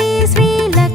these relax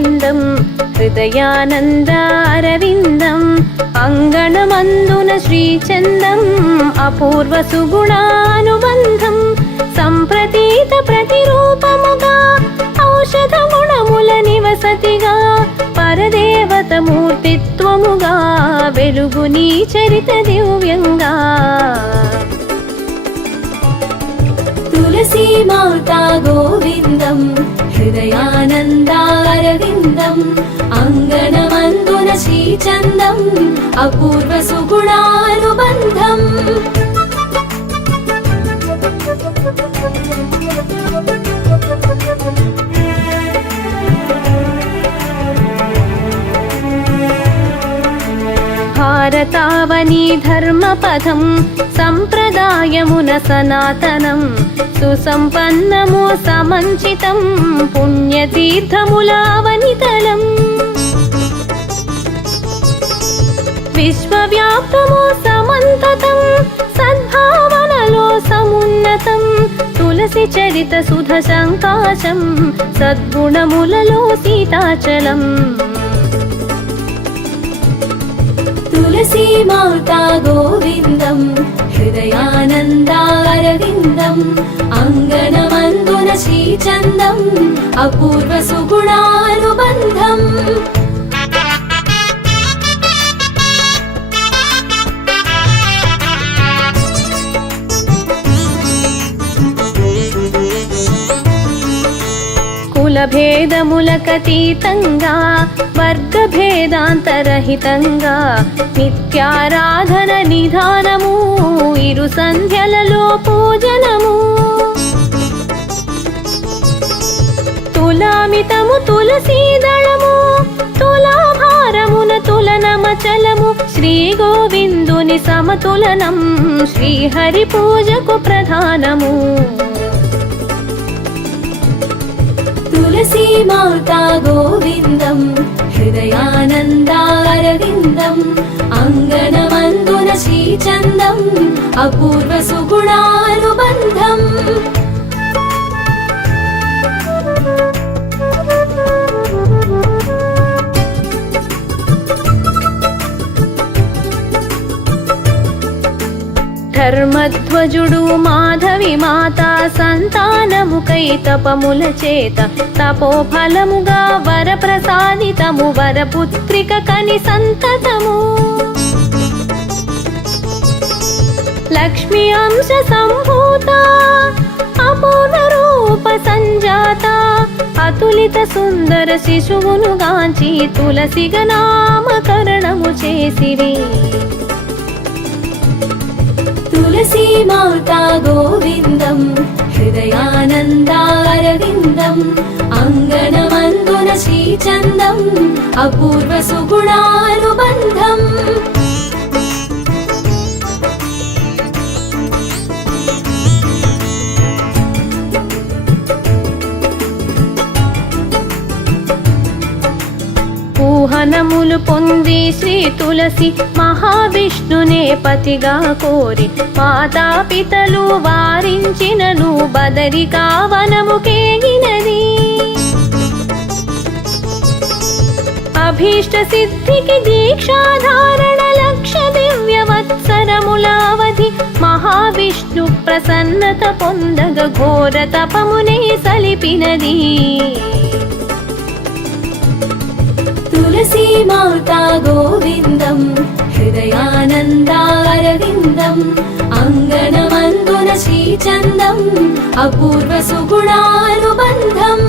గోవిందం హృదయానంద అరవిందం అంగణమందున శ్రీచందం అపూర్వ సుగుణానుబంధం సంప్రతీత ప్రతిరూపముగా ఔషధ గుణముల నివసతిగా పరదేవత మూర్తిత్వముగా వెలుగు నీ చరిత దివ్యంగా తులసీ మాతా గోవిందం హృదయానందారవిందం అంగణమందున శ్రీచందం అపూర్వ సుగుణానుబంధం భారతావని ధర్మపథం సంప్రదాయమున సనాతనం సుసంపన్నము సమంచితం పుణ్యతీర్థములావనితలం. విశ్వవ్యాప్తము సమంతతం సద్భావనలో సమున్నతం తులసి చరిత సుధ సంకాశం సద్గుణములలో సీతాచలం. తులసీ మాతా గోవిందం హృదయానందారవిందం అంగనమందున శ్రీచందం అపూర్వ సుగుణానుబంధం కులభేదములకతీతంగా వర్గభేదాంతరహితంగా నిత్యారాధన నిధానము ఇరు సంధ్యలలో పూజనము. తులామితము తులసీదళము తులాభారమున తులనమచలము శ్రీ గోవిందుని సమతులనం శ్రీహరి పూజకు ప్రధానము. తులసీ మాతా గోవిందం హృదయానందారవిందం అంగనమందున శ్రీచందం అపూర్వ సుగుణానుబంధం ధర్మధ్వజుడు మాధవి మాత సంతానముకై తపముల చేత తపోఫలముగా వరప్రసాదితము వరపుత్రిక కని సంతతము. లక్ష్మి అంశ సంభూత అపూర్ణ రూప సంజాత అతులిత సుందర శిశువును గాంచి తులసిగ నామకరణము చేసిరి. తులసీ మాతా గోవిందం హృదయానందారవిందం అంగనమందున శ్రీచందం అపూర్వ సుగుణానుబంధం ఊహనములు పొంది శ్రీ తులసి మహావిష్ణునే పతిగా కోరి మాతాపితలు వారించినను బదరికా వనముకేగినది అభీష్ట సిద్ధికి దీక్షాధారణ లక్ష దివ్య వత్సరములావధి మహావిష్ణు ప్రసన్నత పొందగ ఘోర తపమునే సలిపినది. తులసీ మాతా గోవిందం హృదయానందారవిందం అంగనమందున శ్రీచందం అపూర్వ సుగుణానుబంధం